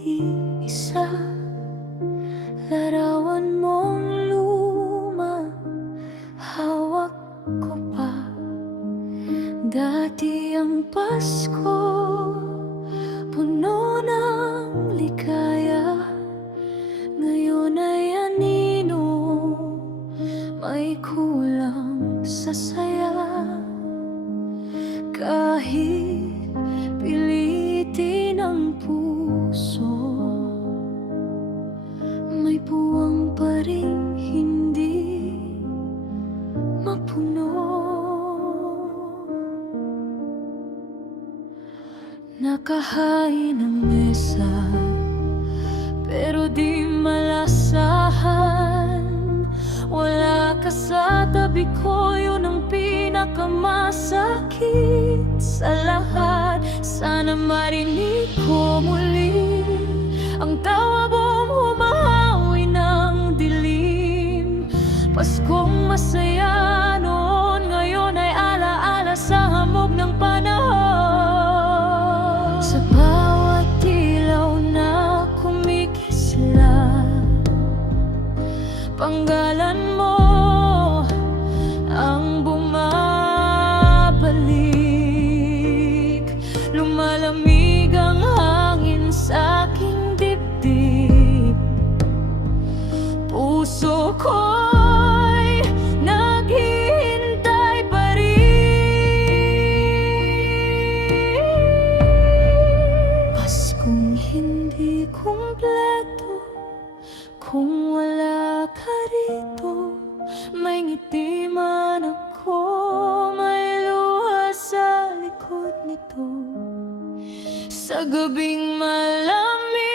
nag-iisa. Larawan mong luma, hawak ko pa. Dati ang Pasko, puno ng ligaya. Ngayon ay anino, may kulang sa saya. Kahit pilitin ang puso, may puwang pa rin hindi mapuno. Nakahain ng mesa, pero di malasahan. Wala ka sa tabi ko, yun ang pinakamasakit sa lahat. Sana marinig ko muli ang tawa mong humahawi ng dilim. Paskong masaya noon, ngayon ay alaala sa hamog ng panahon. Sa bawat ilaw na kumikislap, panggalan mo ang bumabalik. Lumalamig ang hangin sa aking dibdib. Puso ko'y naghihintay pa rin. Paskong hindi kumpleto kung wala ka rito. May ngiti man ako, may luha sa likod nito. Sa gabing malamig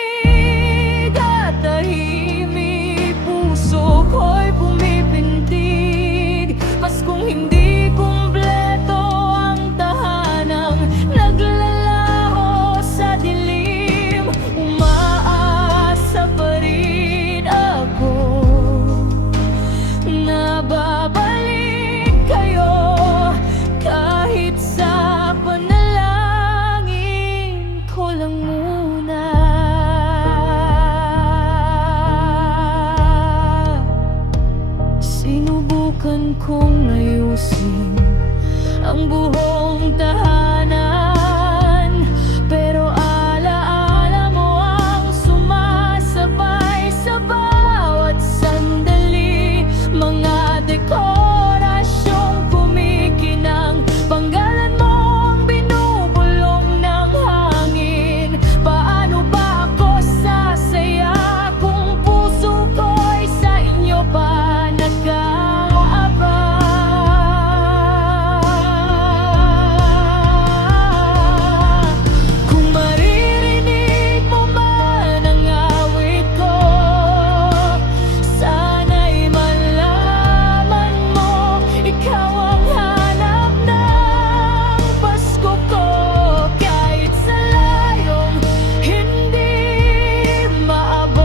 at tahimik, puso ko'y pumipintig. Paskong hindi kumpleto ang tahanang naglalaho sa dilim. Umaasa pa rin ako na babalik kayo, kahit sa panalangin ko lang muna. Sinubukan kong ayusin ang buong tahanan, pero alaala mo ang sumasabay sa bawat sandali. Mga dekorasyong kumikinang, panggalan mo ang binubulong ng hangin. Paano ba ako sasaya kung puso ko'y sa inyo pa nag-aabang? Kung maririnig mo man ang awit ko, sana'y malaman mo ikaw ang hanap ng Pasko ko. Kahit sa layong hindi maabot,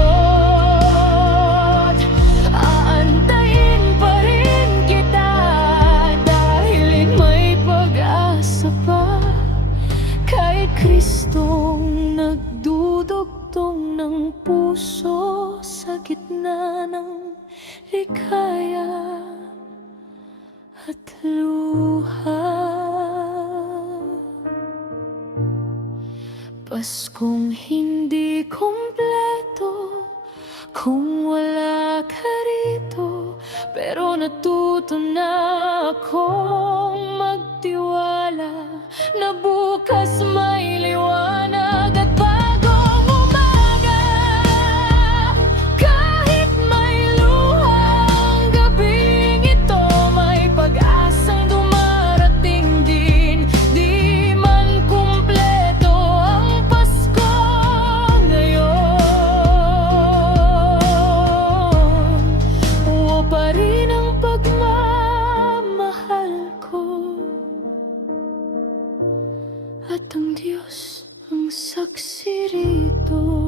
aantayin pa rin kita, dahil may pag-asa pa kay Kristong nagdudugtong ng puso sa gitna ng ligaya at luha. Paskong hindi kumpleto kung wala ka rito, pero natuto na akong magtiwala na bukas may liwanag at bagong umaga. Kahit may luha ang gabing ito, may pag-asang dumarating din. Di man kumpleto ang Pasko ngayon, buo pa rin ang pagmamahal ko. At ang Diyos ang saksi rito.